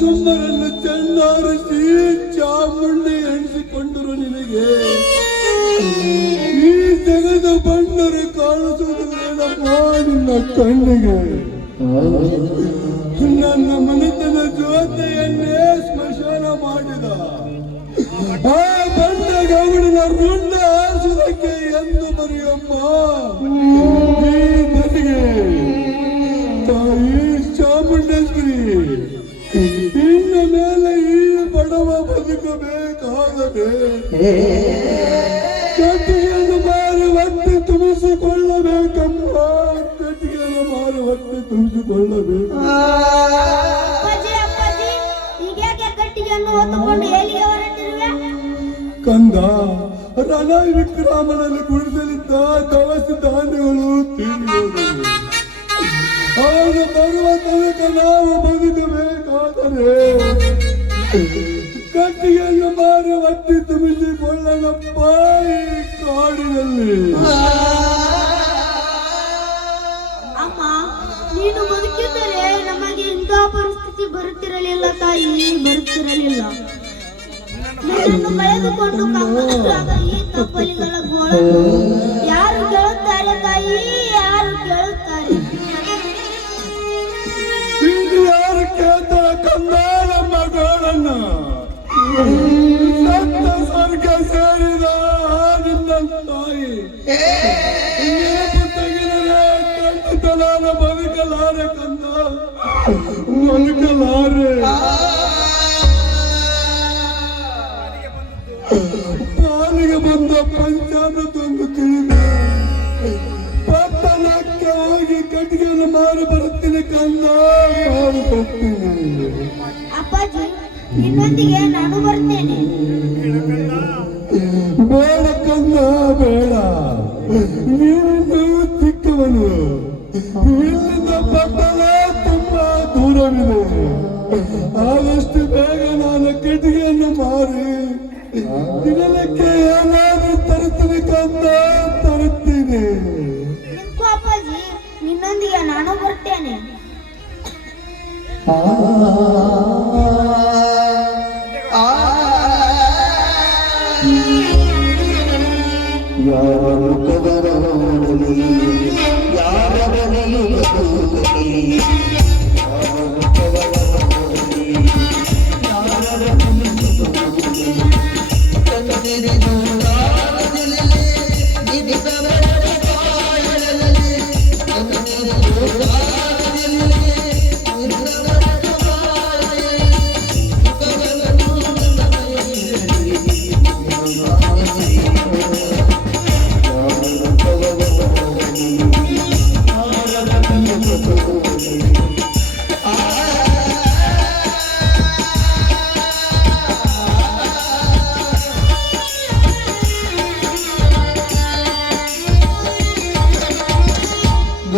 ಸುಮ್ಮರನ್ನು ಚೆನ್ನಾರಿಸಿ ಚಾಮುಂಡಿ ಎಣಿಸಿಕೊಂಡರು ನಿನಗೆ ಈ ತೆಗೆದ ಬಂಡರು ಕಾಣಿಸುವುದೇನಪ್ಪ ನಿನ್ನ ಕಣ್ಣಿಗೆ. ನನ್ನ ಮನೆತನ ಜೋತೆಯನ್ನೇ ಸ್ಮಶಾನ ಮಾಡಿದ ಆ ಬಂಡ ಗೌಡನ ರುಂಡ ಆಸುವುದಕ್ಕೆ ಎಂದು ಬರೆಯಮ್ಮ ತಾಯಿ ಚಾಮುಂಡೇಶ್ವರಿ. ಇನ್ನು ಮೇಲೆ ಈ ಬಡವ ಬದುಕಬೇಕಾದರೆ ಕಟ್ಟಿಗೆಯನ್ನು ಮಾರಿ ಹೊಟ್ಟೆ ತುಂಬಿಸಿಕೊಳ್ಳಬೇಕಮ್ಮ. ಕಟ್ಟಿಗೆಯನ್ನು ಮಾರಿ ಹೊಟ್ಟೆ ತುಂಬಿಸಿಕೊಳ್ಳಬೇಕು. ಕಂದ ರಣ ವಿಕ್ರಮನಲ್ಲಿ ಗುಡಿಸಲಿದ್ದ ದವಸ ಧಾನ್ಯಗಳು ತಿನ್ನುವುದು. ಅವನು ಬರುವ ತನಕ ನಾವು ಬದುಕಬೇಕಾದರೆ ಕಟ್ಟಿಗೆಯನ್ನು ಮಾರಿ ಹೊಟ್ಟೆ ತುಂಬಿಸಿಕೊಳ್ಳಣಪ್ಪ ಈ ಕಾಡಿನಲ್ಲಿ. ಅಮ್ಮ, ನೀನು ಬದುಕಿದ್ದರೆ ನಮಗೆ ಇಂಥ ಪರಿಸ್ಥಿತಿ ಬರುತ್ತಿರಲಿಲ್ಲ ತಾಯಿ, ಬರುತ್ತಿರಲಿಲ್ಲ. ನಿನ್ನನ್ನು ಕಳೆದುಕೊಂಡು ಕಂಗಾಲಾದ ಈ ತಪ್ಪಲಿಗಳ ಗೋಳನ್ನು ಯಾರು ಕೇಳುತ್ತಾರೆ ತಾಯಿ, ಯಾರು ಕೇಳುತ್ತಾರೆ? ಯಾರು ಕೇಳ್ತಾರೆ ಕಂದ ನಮ್ಮ ಗೋಳನ್ನು? ಸತ್ತ ಸ್ವರ್ಗ ಸೇರಿದ ನಿನ್ನ ತಾಯಿ ತೆಗೆದರೆ ಕಂಡುತನಾನ ಬದುಕಲಾರೆ ಕಂದ, ಬದುಕಲಾರೆ. ಪಾಲಿಗೆ ಬಂದ ಪಂಚಾಮೃತೊಂದು ತಿಳಿದು ಪಟ್ಟಣಕ್ಕೆ ಹೋಗಿ ಕಟ್ಟಿಗೆಯನ್ನು ಮಾರಿ ಬರುತ್ತೀನಿ ಕಂದ, ಮಾರಿ ಬರ್ತೀನಿ. ಅಪ್ಪಾಜಿ, ನಿನ್ನೊಂದಿಗೆ ನಾನು ಬರ್ತೇನೆ. ಬೇಡ ಕಂದ ಬೇಡ, ನೀನು ಚಿಕ್ಕವನು. ಇಲ್ಲಿಂದ ಪಟ್ಟಣ ತುಂಬಾ ದೂರವಿದೆ. ಆದಷ್ಟು ಬೇಗ ನಾನು ಕಟ್ಟಿಗೆಯನ್ನು ಮಾರಿ ದಿನಕ್ಕೆ ಏನಾದ್ರೂ ತರುತ್ತೀನಿ ಕಂದ, ತರುತ್ತೀನಿ. ಅಪ್ಪಾಜಿ, ನಿನ್ನೊಂದಿಗೆ ನಾನು ಬರ್ತೇನೆ. ಯಾರು ಕದರ ಮಾಡಲಿ, ಯಾರ ಬಲಿಯು ಬದುಕಲಿ, ಯಾರು ಕದರ ಮಾಡಲಿ, ಯಾರ ಬಲಿಯು ಬದುಕಲಿ, ಕಣ್ಣಿರಿದು